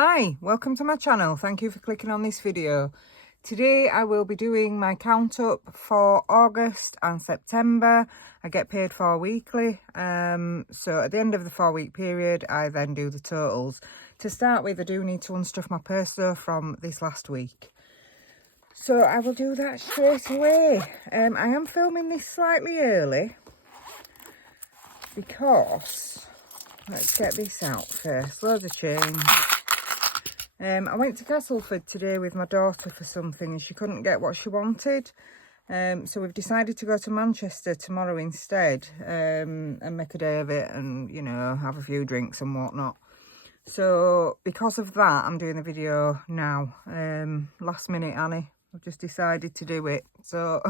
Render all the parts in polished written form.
Hi, welcome to my channel. Thank you for clicking on this video. Today I will be doing my count up for August and September. I get paid for weekly, so at the end of the 4-week period I then do the totals. To start with, I do need to unstuff my purse though from this last week, so I will do that straight away. I am filming this slightly early because let's get this out first. Loads of change. I went to Castleford today with my daughter for something and she couldn't get what she wanted. So we've decided to go to Manchester tomorrow instead, and make a day of it and, you know, have a few drinks and whatnot. So because of that, I'm doing the video now. Last minute, Annie. I've just decided to do it. So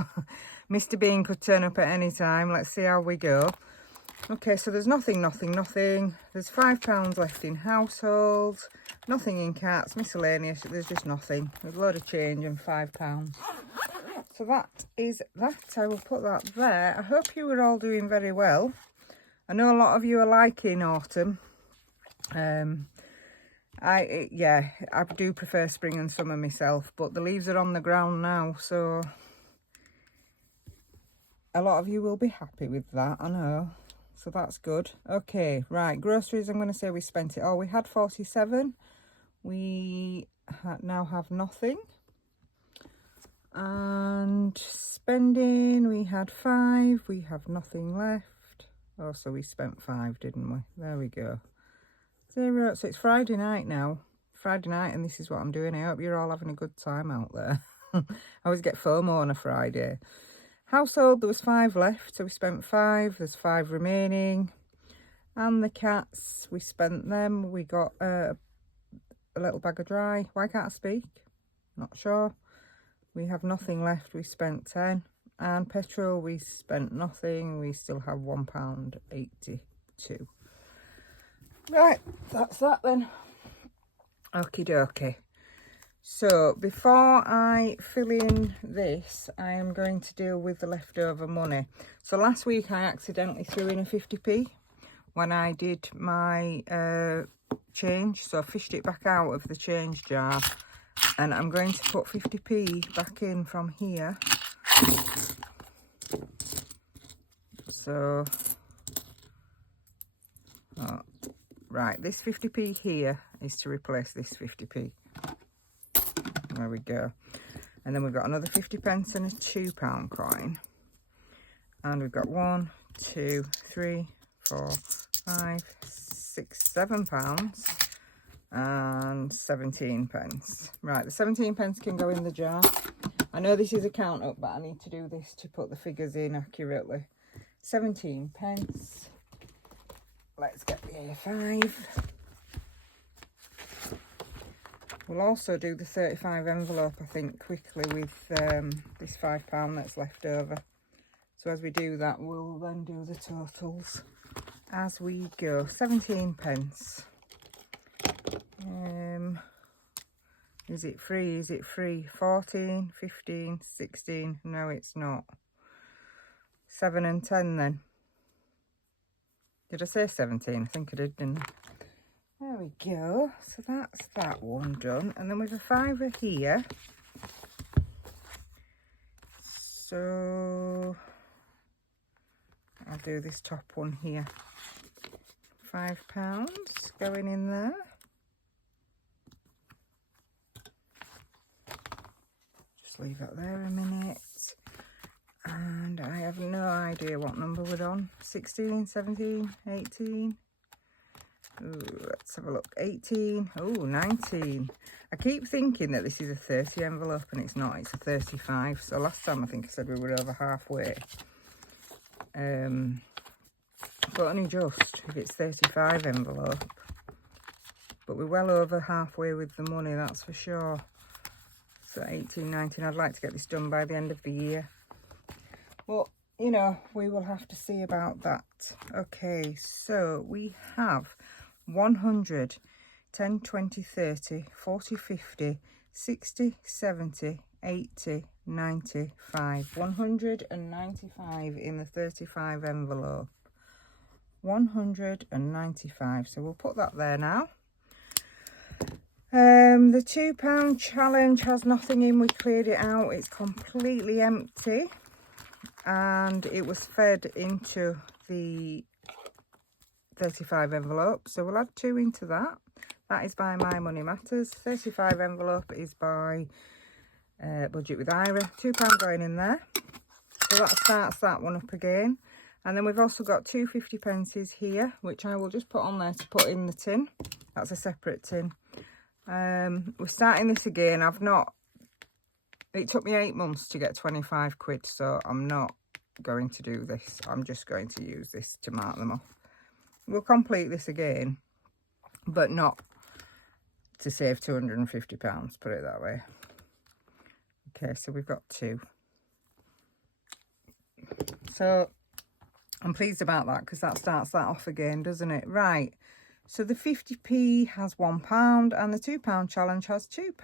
Mr. Bean could turn up at any time. Let's see how we go. Okay, so there's nothing. There's £5 left in households, nothing in cats, miscellaneous, there's just nothing. There's a load of change and £5. So that is that. I will put that there. I hope you are all doing very well. I know a lot of you are liking autumn. I do prefer spring and summer myself, but the leaves are on the ground now, so a lot of you will be happy with that, I know. So that's good. Okay, right, groceries, I'm going to say we spent it all. We had 47. We now have nothing. And spending, we had 5. We have nothing left. Oh, so we spent 5, didn't we? There we go. 0. So it's Friday night now. Friday night, and this is what I'm doing. I hope you're all having a good time out there. I always get FOMO on a Friday. Household, there was 5 left, so we spent 5. There's 5 remaining. And the cats, we spent them. We got a little bag of dry. Why can't I speak? Not sure. We have nothing left. We spent 10. And petrol, we spent nothing. We still have £1.82. Right, that's that then. Okie dokie. So before I fill in this, I am going to deal with the leftover money. So last week I accidentally threw in a 50p when I did my change. So I fished it back out of the change jar, and I'm going to put 50p back in from here. So, right, this 50p here is to replace this 50p. There we go. And then we've got another 50 pence and a £2 coin. And we've got 1, 2, 3, 4, 5, 6, £7 and 17 pence. Right, the 17 pence can go in the jar. I know this is a count up, but I need to do this to put the figures in accurately. 17 pence. Let's get the A5. We'll also do the 35 envelope, I think, quickly with this £5 that's left over. So as we do that, we'll then do the totals as we go. 17 pence. Is it free? Is it free? 14, 15, 16. No, it's not. 7 and 10 then. Did I say 17? I think I did, didn't I? There we go. So that's that one done. And then with a £5 here. So I'll do this top one here. £5 going in there. Just leave that there a minute. And I have no idea what number we're on. 16, 17, 18. Ooh, let's have a look. 18. Oh, 19. I keep thinking that this is a 30 envelope and it's not. It's a 35. So last time I think I said we were over halfway. But only just if it's 35 envelope. But we're well over halfway with the money, that's for sure. So 18, 19. I'd like to get this done by the end of the year. Well, you know, we will have to see about that. Okay, so we have 100, 10, 20, 30, 40, 50, 60, 70, 80, 95. 195 in the 35 envelope. 195. So we'll put that there now. The £2 challenge has nothing in. We cleared it out. It's completely empty. And it was fed into the 35 envelope. So we'll add 2 into that. That is by My Money Matters. 35 envelope is by Budget with Ira. £2 going in there. So that starts that one up again. And then we've also got 2 50p here, which I will just put on there to put in the tin. That's a separate tin. We're starting this again. It took me 8 months to get 25 quid, so I'm not going to do this. I'm just going to use this to mark them off. We'll complete this again, but not to save £250, put it that way. Okay, so we've got 2. So I'm pleased about that because that starts that off again, doesn't it? Right, so the 50p has £1 and the £2 challenge has £2.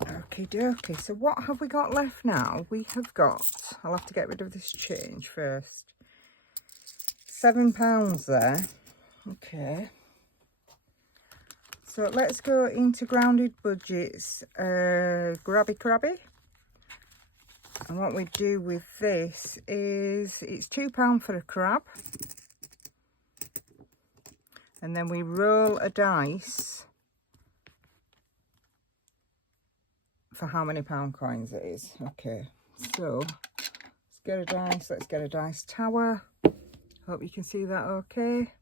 Okie dokie, so what have we got left now? We have got, I'll have to get rid of this change first. £7 there. Okay. So let's go into Grounded Budgets, Grabby Crabby. And what we do with this is, it's £2 for a crab. And then we roll a dice for how many pound coins it is. Okay, so let's get a dice. Let's get a dice tower. Hope you can see that okay.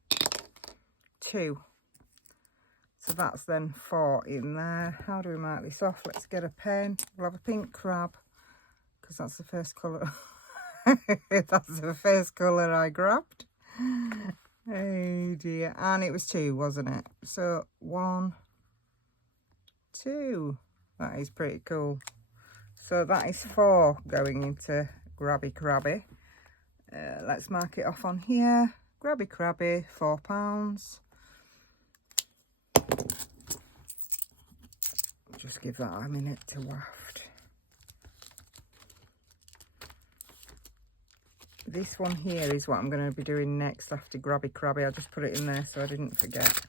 2. So that's then 4 in there. How do we mark this off? Let's get a pen. We'll have a pink crab because that's the first colour. That's the first colour I grabbed. Oh dear. And it was 2, wasn't it? So 1, 2. That is pretty cool. So that is 4 going into Grabby Crabby. Let's mark it off on here. Grabby Crabby, £4. Just give that a minute to waft. This one here is what I'm going to be doing next after Grabby Crabby. I just put it in there so I didn't forget.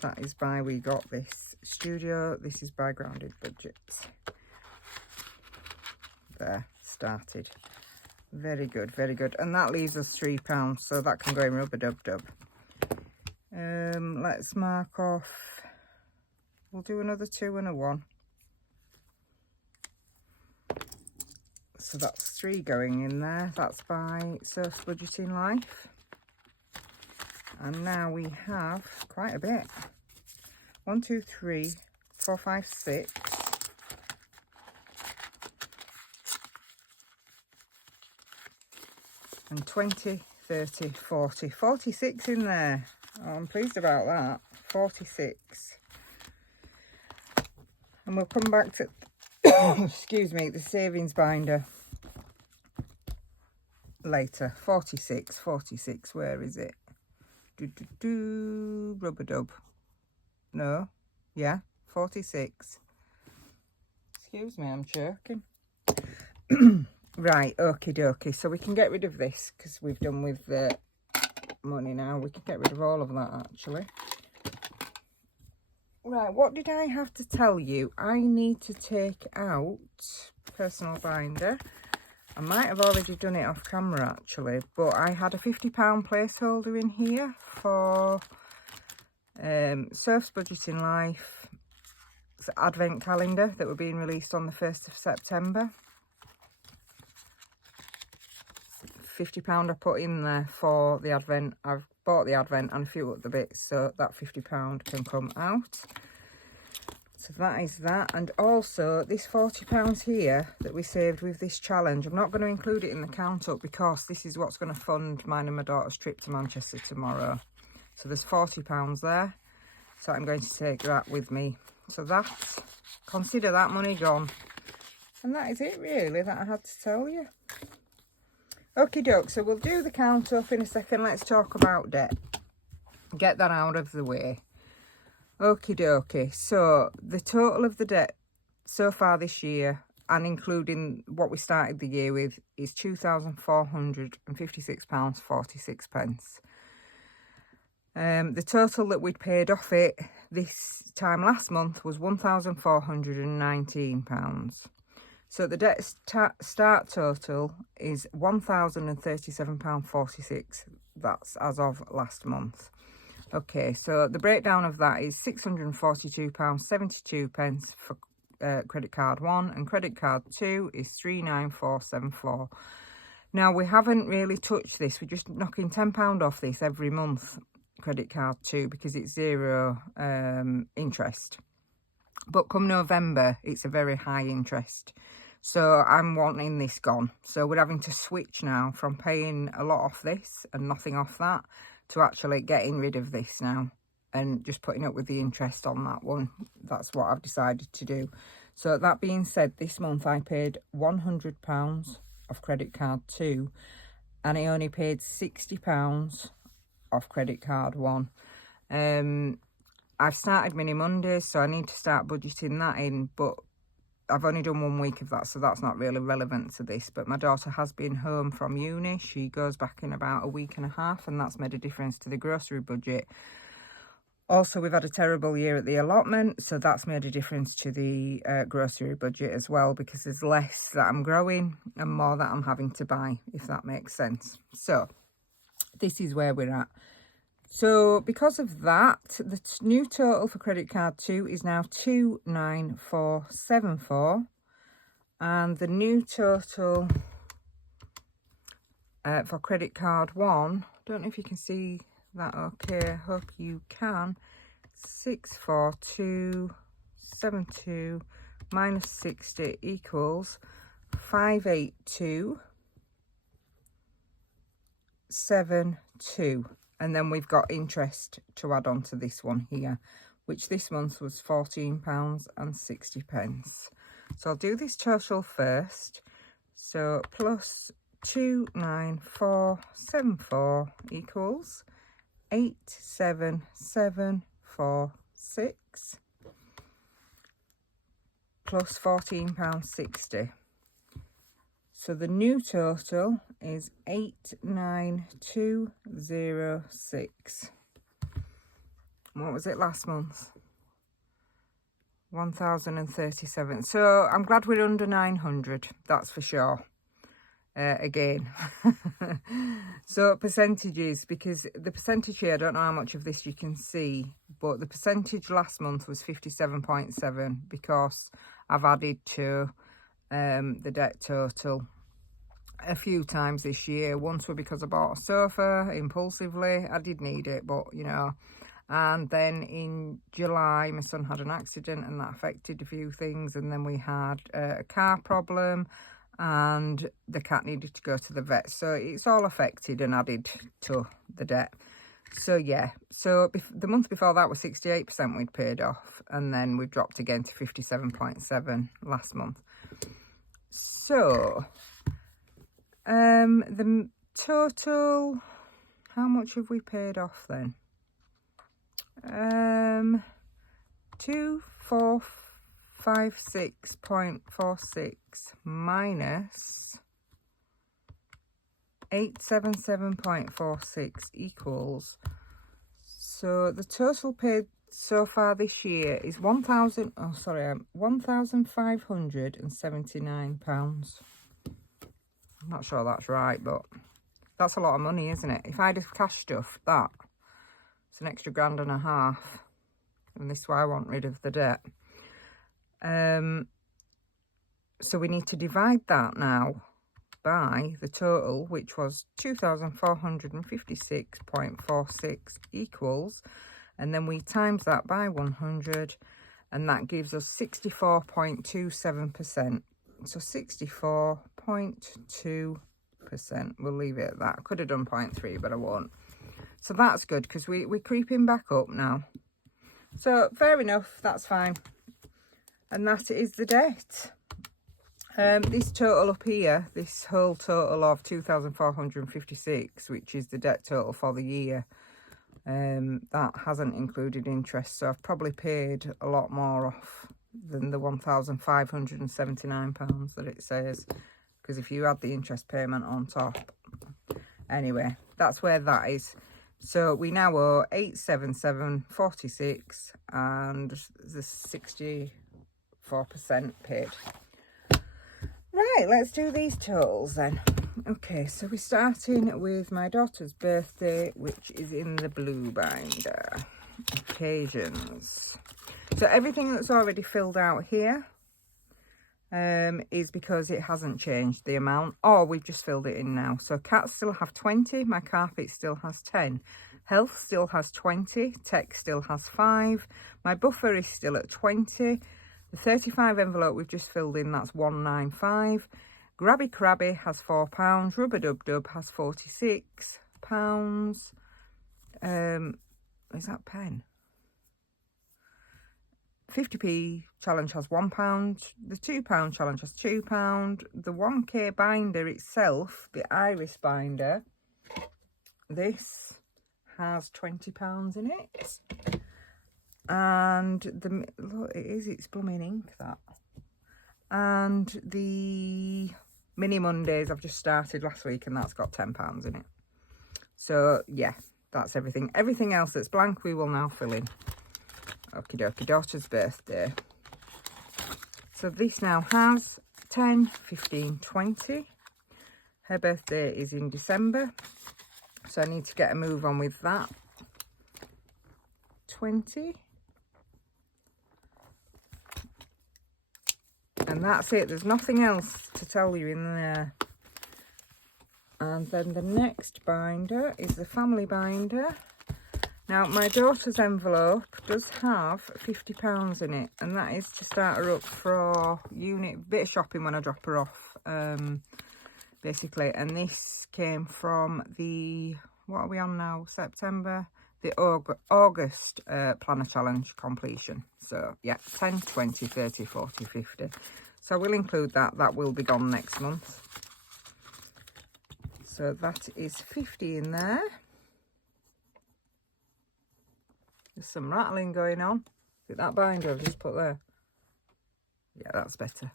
That is by We Got This Studio. This is by Grounded Budgets. There, started. Very good, very good. And that leaves us £3, so that can go in rub-a-dub-dub. Let's mark off. We'll do another 2 and a 1. So that's 3 going in there. That's by Surf's Budgeting Life. And now we have quite a bit. 1, 2, 3, 4, 5, 6. And 20, 30, 40. 46 in there. Oh, I'm pleased about that. 46. And we'll come back to, excuse me, the savings binder later. 46, 46, where is it? Rub-a-dub. No, yeah, 46. Excuse me, I'm choking. Right, okie dokie. So we can get rid of this because we've done with the money now. We can get rid of all of that actually. Right, what did I have to tell you? I need to take out personal binder. I might have already done it off camera actually, but I had a £50 placeholder in here for Surf's Budgeting Life advent calendar that were being released on the 1st of September. £50 I put in there for the advent. I've bought the advent and a few other bits, so that £50 can come out. So that is that. And also this £40 here that we saved with this challenge, I'm not going to include it in the count up because this is what's going to fund mine and my daughter's trip to Manchester tomorrow. So there's £40 there, so I'm going to take that with me. So that, consider that money gone. And that is it really that I had to tell you. Okie doke, so we'll do the count up in a second. Let's talk about debt. Get that out of the way. Okie dokie, so the total of the debt so far this year, and including what we started the year with, is £2,456.46. The total that we'd paid off it this time last month was £1,419. So the debt start total is £1,037.46. That's as of last month. Okay, so the breakdown of that is £642.72 for credit card 1, and credit card 2 is 39474. Now, we haven't really touched this. We're just knocking £10 off this every month, credit card 2, because it's zero interest. But come November, it's a very high interest. So I'm wanting this gone. So we're having to switch now from paying a lot off this and nothing off that to actually getting rid of this now and just putting up with the interest on that one. That's what I've decided to do. So that being said, this month I paid £100 of credit card 2, and I only paid £60 off credit card 1. I've started Mini Mondays, so I need to start budgeting that in, but I've only done 1 week of that, so that's not really relevant to this. But my daughter has been home from uni. She goes back in about a week and a half, and that's made a difference to the grocery budget. Also, we've had a terrible year at the allotment, so that's made a difference to the grocery budget as well, because there's less that I'm growing and more that I'm having to buy, if that makes sense. So this is where we're at. So because of that, the new total for credit card 2 is now 29474, and the new total for credit card 1, don't know if you can see that okay, hope you can, 64272 minus 60 equals 58272. And then we've got interest to add on to this one here, which this month was £14.60. So I'll do this total first. So plus 29474 equals 87746 plus £14.60. So the new total is 89206. What was it last month? 1037. So I'm glad we're under 900, that's for sure. Again. So percentages, because the percentage here, I don't know how much of this you can see, but the percentage last month was 57.7 because I've added to the debt total a few times this year. Once were because I bought a sofa impulsively. I did need it, but you know. And then in July, my son had an accident and that affected a few things. And then we had a car problem and the cat needed to go to the vet. So it's all affected and added to the debt. So yeah, so the month before that was 68% we'd paid off. And then we dropped again to 57.7 last month. So the total, how much have we paid off then? 2456.46 minus 877.46 equals, so the total paid so far this year is £1,579. I'm not sure that's right, but that's a lot of money, isn't it? If I'd have cash stuff, that, it's an extra £1.50, and this is why I want rid of the debt. So we need to divide that now by the total, which was 2,456.46 equals, and then we times that by 100, and that gives us 64.27%. So 64.2%. We'll leave it at that. I could have done 0.3, but I won't. So that's good, because we're creeping back up now. So fair enough, that's fine. And that is the debt. This total up here, this whole total of 2,456, which is the debt total for the year, that hasn't included interest. So I've probably paid a lot more off than the £1,579 that it says, because if you add the interest payment on top. Anyway, that's where that is. So we now owe 877.46 and the 64% paid. Right, let's do these totals then. Okay, so we're starting with my daughter's birthday, which is in the blue binder. Occasions. So everything that's already filled out here is because it hasn't changed the amount, or we've just filled it in now. So cats still have 20, my carpet still has 10, health still has 20, tech still has 5, my buffer is still at 20, the 35 envelope we've just filled in, that's 195, grabby crabby has £4, rubber dub dub has £46, is that pen? 50p challenge has £1, the £2 challenge has £2, the 1k binder itself, the iris binder, this has £20 in it, and the look, it's blooming ink, that, and the mini Mondays I've just started last week, and that's got £10 in it. So yeah, that's everything else that's blank we will now fill in. Okie dokie, daughter's birthday. So this now has 10, 15, 20. Her birthday is in December, so I need to get a move on with that. 20. And that's it, there's nothing else to tell you in there. And then the next binder is the family binder. Now, my daughter's envelope does have £50 in it, and that is to start her up for bit of shopping when I drop her off, basically. And this came from the, what are we on now, September? The August planner challenge completion. So, yeah, 10, 20, 30, 40, 50. So I will include that. That will be gone next month. So that is 50 in there. There's some rattling going on. Look at that binder I've just put there. Yeah, that's better.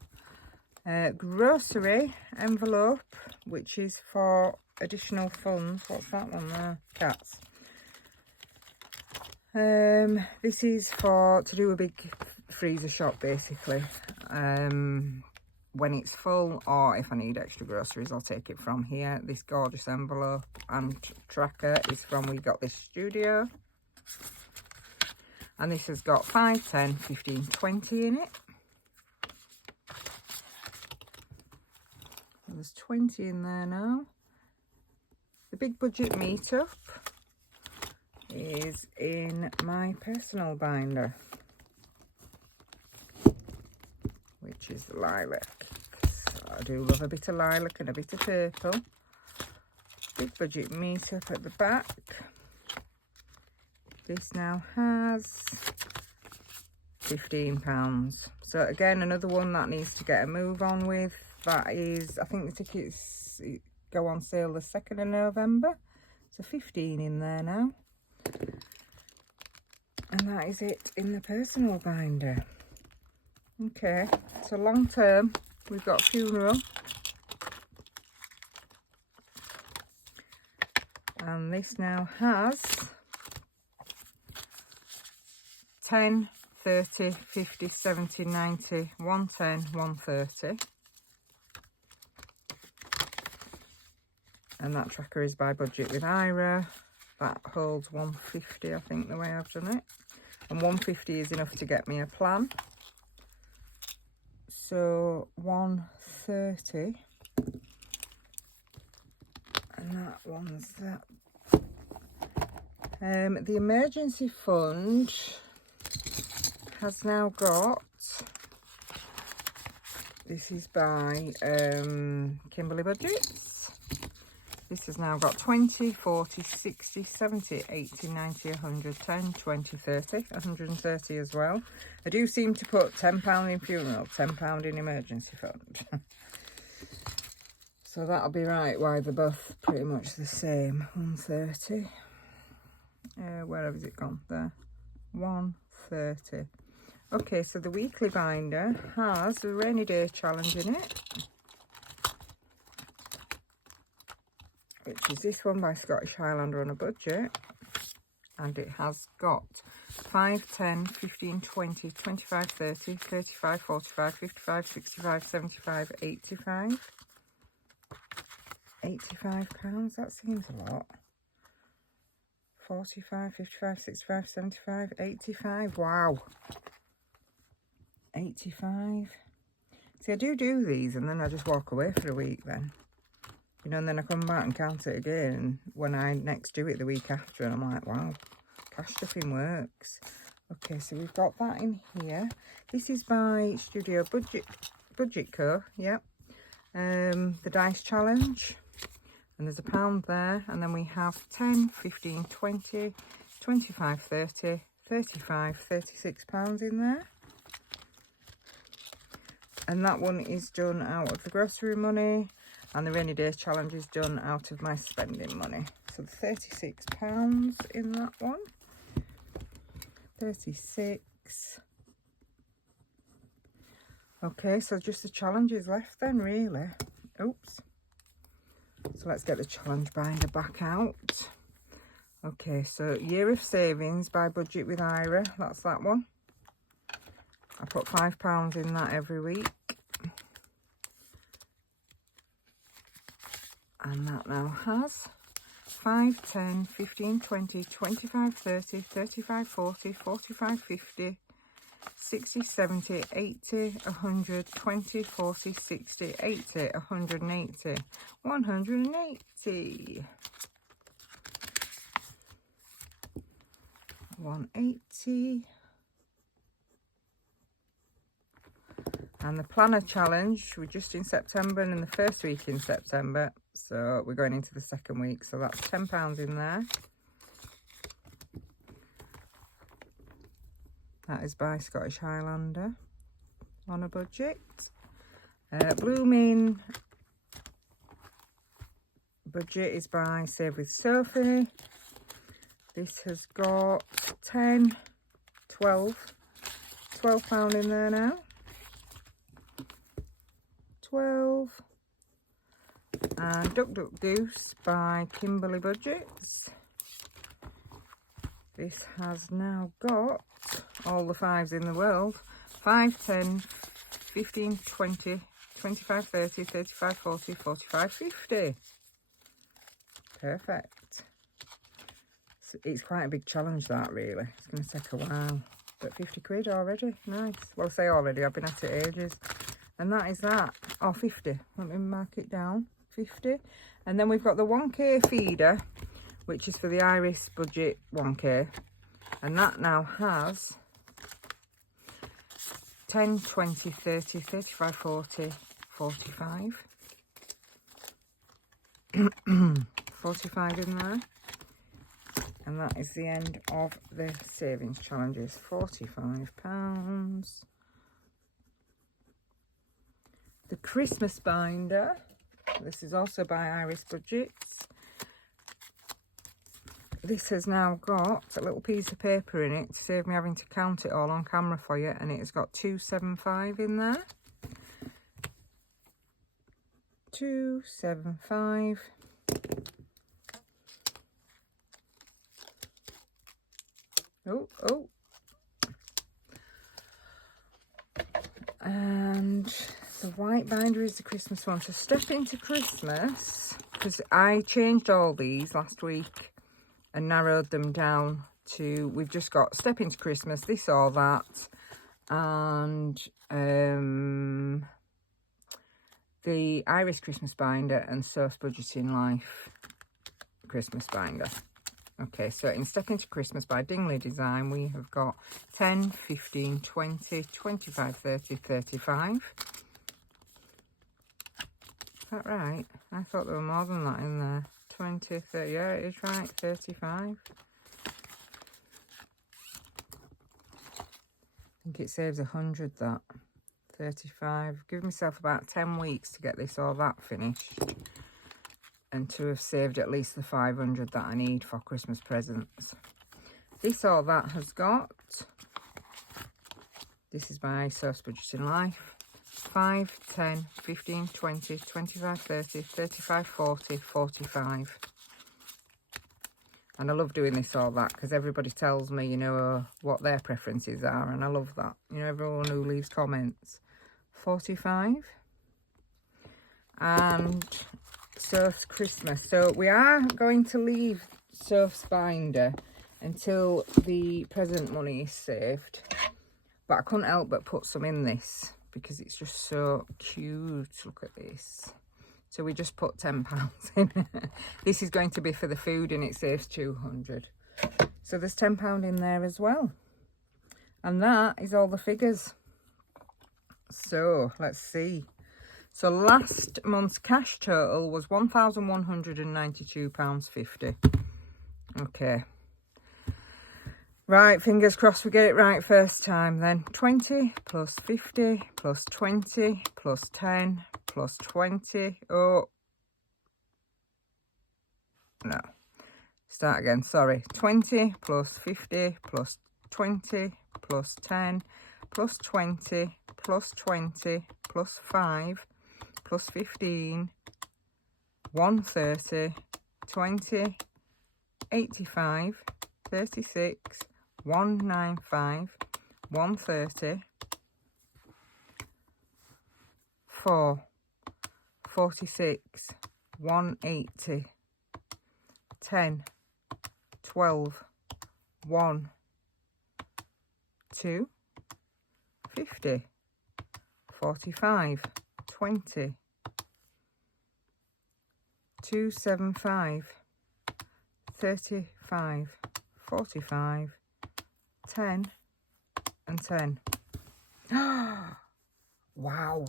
Grocery envelope, which is for additional funds. What's that one there? Cats. This is to do a big freezer shop, basically. When it's full, or if I need extra groceries, I'll take it from here. This gorgeous envelope and tracker is from We Got This Studio. And this has got 5, 10, 15, 20 in it. There's 20 in there now. The big budget meetup is in my personal binder, which is lilac. So I do love a bit of lilac and a bit of purple. Big budget meetup at the back. This now has £15. So again, another one that needs to get a move on with. That is, I think the tickets go on sale the 2nd of November. So 15 in there now. And that is it in the personal binder. Okay, so long term, we've got funeral. And this now has 10, 30, 50, 70, 90, 110, 130. And that tracker is by budget with Ira. That holds 150, I think, the way I've done it. And 150 is enough to get me a plan. So 130. And that one's that. The emergency fund has now got, this is by Kimberly Budgets. This has now got 20, 40, 60, 70, 80, 90, 100, 10, 20, 30, 130 as well. I do seem to put £10 in funeral, £10 in emergency fund. So that'll be right, why they're both pretty much the same. 130. Where has it gone? There. 130. Okay, so the weekly binder has a rainy day challenge in it, which is this one by Scottish Highlander on a budget. and it has got 5, 10, 15, 20, 25, 30, 35, 45, 55, 65, 75, 85. £85, that seems a lot. 45, 55, 65, 75, 85. Wow. 85. See, I do these and then I just walk away for a week then. You know, and then I come back and count it again when I next do it the week after, and I'm like, wow, cash stuffing works. Okay, so we've got that in here. This is by Studio Budget Co. Yep. The dice challenge. And there's £1 there. And then we have 10, 15, 20, 25, 30, 35, £36 in there. And that one is done out of the grocery money. And the rainy days challenge is done out of my spending money. So £36 in that one. 36. Okay, so just the challenges left then, really. Oops. So let's get the challenge binder back out. Okay, so Year of Savings by Budget with Ira. That's that one. I put £5 in that every week. And that now has 5, 10, 15, 20, 25, 30, 35, 40, 45, 50, 60, 70, 80, 100, 20, 40, 60, 80, 180, 180. 180. And the planner challenge, we're just in September and in the first week in September. So we're going into the second week. So that's £10 in there. That is by Scottish Highlander on a budget. Blooming budget is by Save with Sophie. This has got 10, 12 £12 in there now. 12. And Duck Duck Goose by Kimberly Budgets. This has now got all the 5s in the world. 5, 10, 15, 20, 25, 30, 35, 40, 45, 50. Perfect. It's quite a big challenge, that, really. It's going to take a while. But 50 quid already. Nice. Well, I say already, I've been at it ages. And that is that. Oh, 50. Let me mark it down. 50. And then we've got the 1k feeder, which is for the Iris Budget 1k. And that now has 10, 20, 30, 35, 40, 45. 45 in there. And that is the end of the savings challenges. £45. The Christmas binder. This is also by Iris Budgets. This has now got a little piece of paper in it to save me having to count it all on camera for you. And it has got 275 in there. 275. Oh. And the white binder is the Christmas one. So Step Into Christmas, because I changed all these last week and narrowed them down to, we've just got Step Into Christmas, this or that, and the Iris Christmas binder and Source Budgeting Life Christmas binder. Okay, so in Step Into Christmas by Dingley Design, we have got 10, 15, 20, 25, 30, 35. Is that right? I thought there were more than that in there. 20, 30, yeah, it is right, 35. I think it saves 100, that. 35. Give myself about 10 weeks to get this or that finished. And to have saved at least the 500 that I need for Christmas presents. This or that has got, this is by Source Budgeting Life, 5, 10, 15, 20, 25, 30, 35, 40, 45. And I love doing this all that because everybody tells me, you know, what their preferences are. And I love that. You know, everyone who leaves comments. 45. And Soph's Christmas. So we are going to leave Soph's binder until the present money is saved. But I couldn't help but put some in this because it's just so cute. Look at this. So we just put £10 in. This is going to be for the food and it saves 200. So there's £10 in there as well. And that is all the figures. So let's see. So last month's cash total was £1,192.50. Okay. Right, fingers crossed we get it right first time then. 20 plus 50 plus 20 plus 10 plus 20. Oh, no. Start again, sorry. 20 plus 50 plus 20 plus 10 plus 20 plus 20 plus 5 plus 15, 130, 20, 85, 36, 195, 130, 4, 46, 180, 10, 12, 1, 2, 50, 45, 20, 275, 35, 45, 10 and 10. Wow.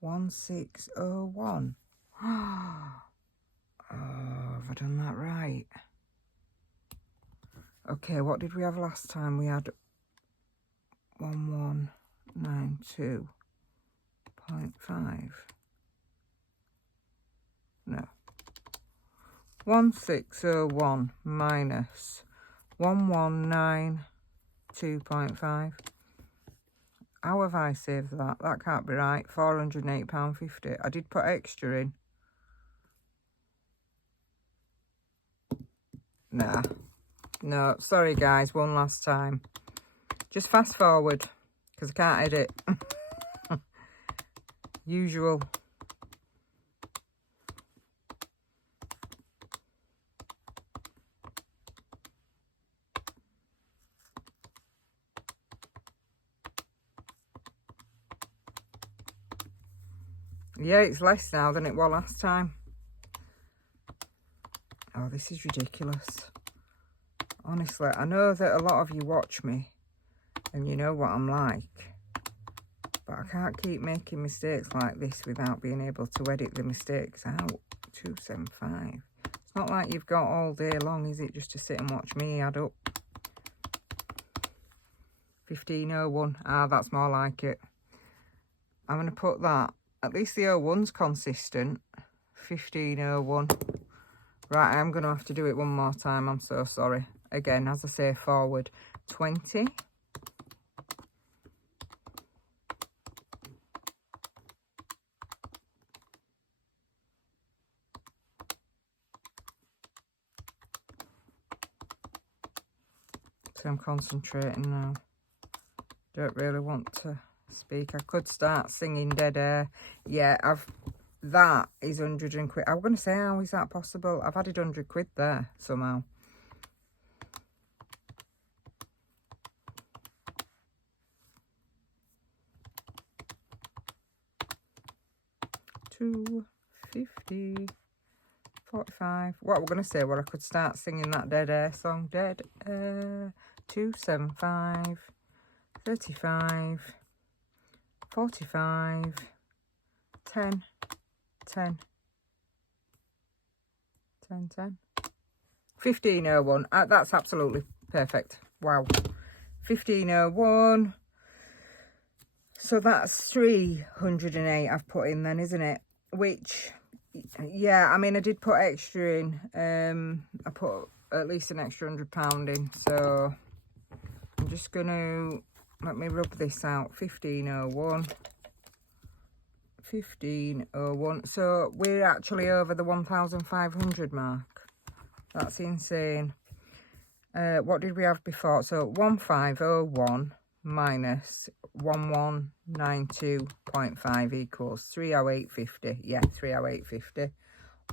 1601. Oh, have I done that right? Okay, what did we have last time? We had 1192.5. No. 1601 minus 1192.5. How have I saved that? That can't be right. £408.50. I did put extra in. Nah. No, sorry guys, one last time. Just fast forward, because I can't edit. Usual. Yeah, it's less now than it was last time. Oh, this is ridiculous. Honestly, I know that a lot of you watch me and you know what I'm like. But I can't keep making mistakes like this without being able to edit the mistakes out. 275. It's not like you've got all day long, is it, just to sit and watch me add up. 1501. Ah, that's more like it. I'm going to put that. At least the 01's consistent. 1501. Right, I'm going to have to do it one more time. I'm so sorry. Again, as I say, forward. 20. 'Cause I'm concentrating now. Don't really want to speak. I could start singing Dead Air. Yeah, that is 100 quid. I'm going to say, how is that possible? I've added 100 quid there somehow. $250, 45. What we're going to say? Well, I could start singing that Dead Air song. Dead Air. 275, 35, 45, 10, 10, 10, 10. 1501. That's absolutely perfect. Wow. 1501. So that's 308 I've put in then, isn't it? Which, yeah, I mean, I did put extra in. I put at least an extra £100 in. So I'm just going to let me rub this out. 1501. 1501. So we're actually over the 1,500 mark. That's insane. What did we have before? So 1501 minus 1192.5 equals 308.50. Yeah, 308.50.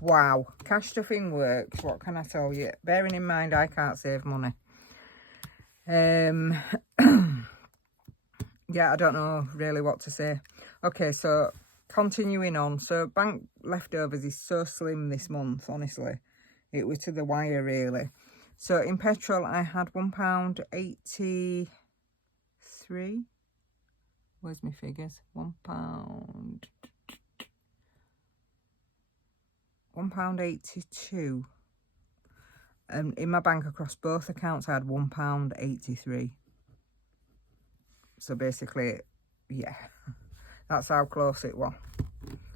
Wow, cash stuffing works. What can I tell you? Bearing in mind I can't save money. Yeah, I don't know really what to say. Okay, so continuing on. So bank leftovers is so slim this month, honestly. It was to the wire, really. So in petrol, I had £1.83. Where's my figures? £1.82. And in my bank across both accounts, I had £1.83. So basically, yeah, that's how close it was.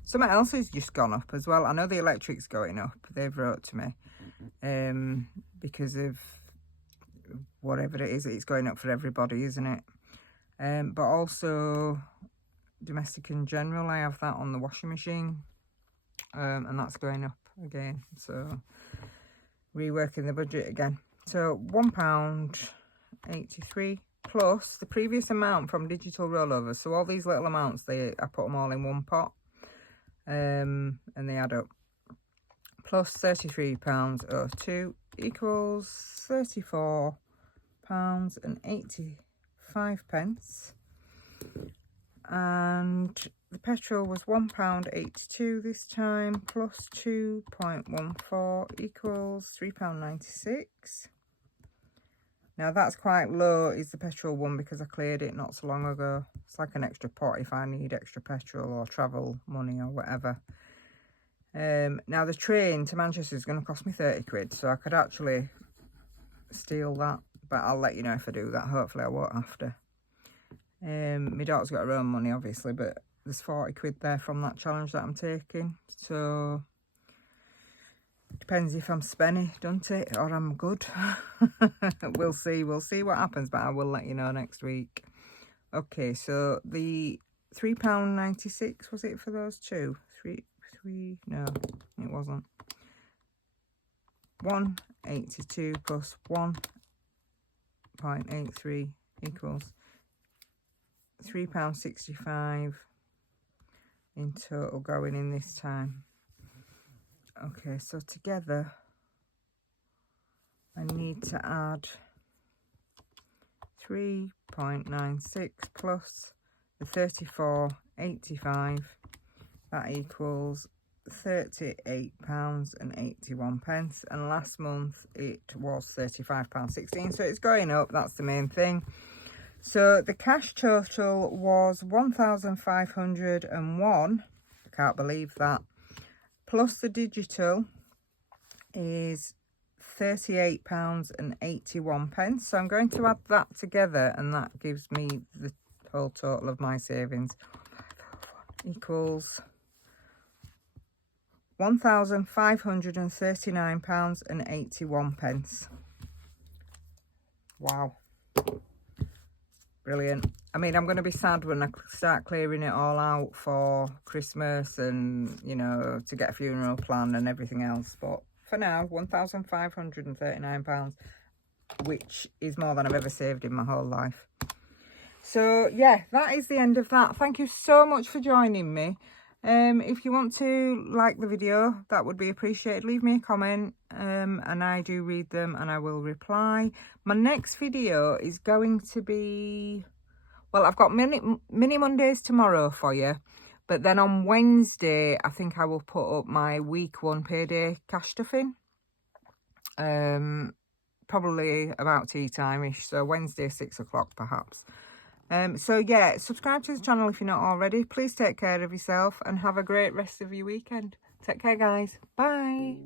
Something else has just gone up as well. I know the electric's going up. They've wrote to me. Because of whatever it is, it's going up for everybody, isn't it? But also domestic in general, I have that on the washing machine, and that's going up again, so reworking the budget again. So £1.83 plus the previous amount from digital rollovers. So all these little amounts, I put them all in one pot, and they add up. Plus £33.02 equals £34.85. And the petrol was £1.82 this time, plus 2.14 equals £3.96. Now that's quite low, is the petrol one, because I cleared it not so long ago. It's like an extra pot if I need extra petrol or travel money or whatever. Now the train to Manchester is going to cost me 30 quid, so I could actually steal that, but I'll let you know if I do that. Hopefully I won't have to. My daughter's got her own money, obviously, but there's 40 quid there from that challenge that I'm taking, so depends if I'm spenny, don't it, or I'm good. we'll see what happens, but I will let you know next week. Okay, so the £3.96, was it for those two? No, it wasn't. 182 plus 1.83 equals £3.65 in total going in this time. Okay, so together I need to add 3.96 plus the 34.85. That equals £38.81, and last month it was £35.16, so it's going up. That's the main thing. So the cash total was 1,501. I can't believe that. Plus the digital is £38.81. So I'm going to add that together, and that gives me the whole total of my savings. Equals £1,539.81. Wow. Brilliant. I mean, I'm going to be sad when I start clearing it all out for Christmas and, you know, to get a funeral plan and everything else. But for now, £1,539, which is more than I've ever saved in my whole life. So, yeah, that is the end of that. Thank you so much for joining me. If you want to like the video, that would be appreciated. Leave me a comment, and I do read them and I will reply. My next video is going to be, well, I've got mini Mondays tomorrow for you, but then on Wednesday I think I will put up my week 1 payday cash stuffing, probably about tea time-ish, so Wednesday 6 o'clock perhaps. So yeah, subscribe to the channel if you're not already. Please take care of yourself and have a great rest of your weekend. Take care, guys. Bye.